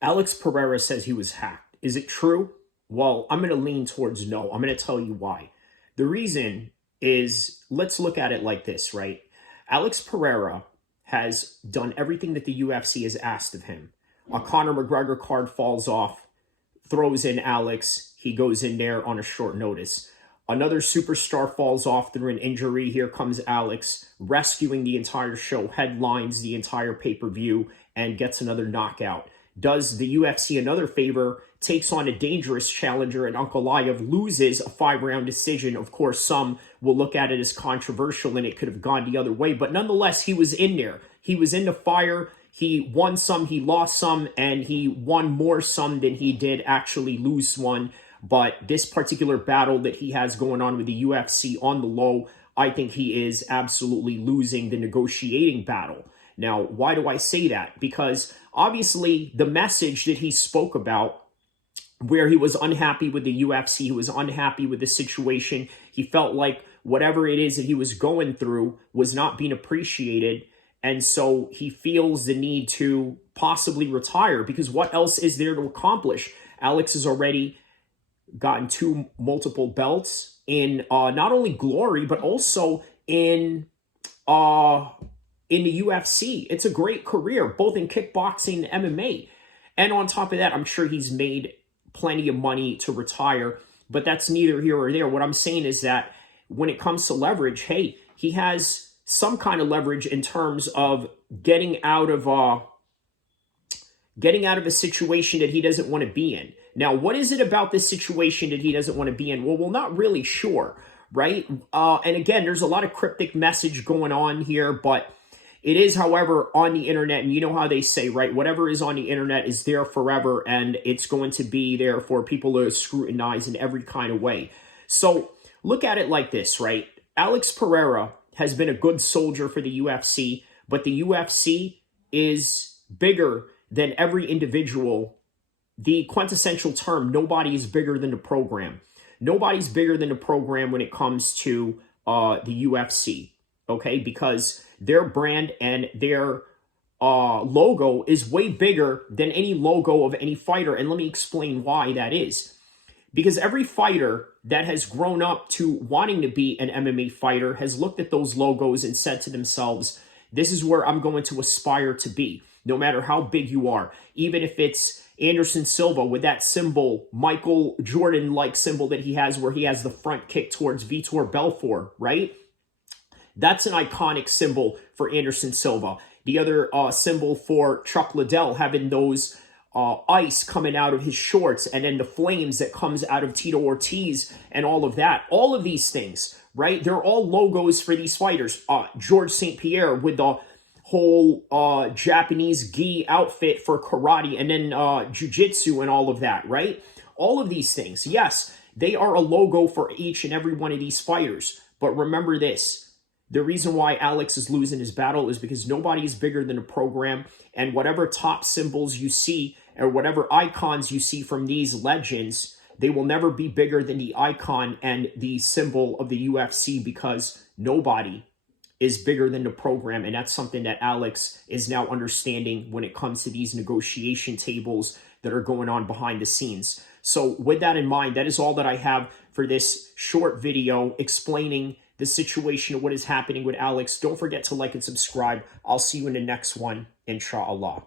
Alex Pereira says he was hacked. Is it true? Well, I'm going to lean towards no. I'm going to tell you why. The reason is, let's look at it like this, right? Alex Pereira has done everything that the UFC has asked of him. A Conor McGregor card falls off, throws in Alex. He goes in there on a short notice. Another superstar falls off through an injury. Here comes Alex, rescuing the entire show, headlines the entire pay-per-view, and gets another knockout. Does the UFC another favor, takes on a dangerous challenger, and Ankalaev loses a 5-round decision. Of course, some will look at it as controversial and it could have gone the other way, but nonetheless, he was in there. He was in the fire. He won some, he lost some, and he won more some than he did actually lose one. But this particular battle that he has going on with the UFC on the low, I think he is absolutely losing the negotiating battle. Now, why do I say that? Because obviously the message that he spoke about, where he was unhappy with the UFC, he was unhappy with the situation, he felt like whatever it is that he was going through was not being appreciated. And so he feels the need to possibly retire, because what else is there to accomplish? Alex has already gotten 2 multiple belts in not only glory, but also in the UFC. It's a great career, both in kickboxing and MMA. And on top of that, I'm sure he's made plenty of money to retire, but that's neither here or there. What I'm saying is that when it comes to leverage, hey, he has some kind of leverage in terms of getting out of a situation that he doesn't want to be in. Now, what is it about this situation that he doesn't want to be in? Well, we're not really sure, right? And again, there's a lot of cryptic message going on here, but it is, however, on the internet, and you know how they say, right? Whatever is on the internet is there forever, and it's going to be there for people to scrutinize in every kind of way. So look at it like this, right? Alex Pereira has been a good soldier for the UFC, but the UFC is bigger than every individual. The quintessential term, nobody is bigger than the program. Nobody's bigger than the program when it comes to the UFC, okay? Because their brand and their logo is way bigger than any logo of any fighter. And let me explain why that is. Because every fighter that has grown up to wanting to be an MMA fighter has looked at those logos and said to themselves, this is where I'm going to aspire to be, no matter how big you are. Even if it's Anderson Silva with that symbol, Michael Jordan-like symbol that he has, where he has the front kick towards Vitor Belfort, right? That's an iconic symbol for Anderson Silva. The other symbol for Chuck Liddell, having those ice coming out of his shorts, and then the flames that comes out of Tito Ortiz and all of that. All of these things, right? They're all logos for these fighters. George St. Pierre with the whole Japanese gi outfit for karate, and then jiu-jitsu and all of that, right? All of these things, yes, they are a logo for each and every one of these fighters. But remember this. The reason why Alex is losing his battle is because nobody is bigger than the program, and whatever top symbols you see or whatever icons you see from these legends, they will never be bigger than the icon and the symbol of the UFC, because nobody is bigger than the program. And that's something that Alex is now understanding when it comes to these negotiation tables that are going on behind the scenes. So with that in mind, that is all that I have for this short video explaining the situation of what is happening with Alex. Don't forget to like and subscribe. I'll see you in the next one, inshallah.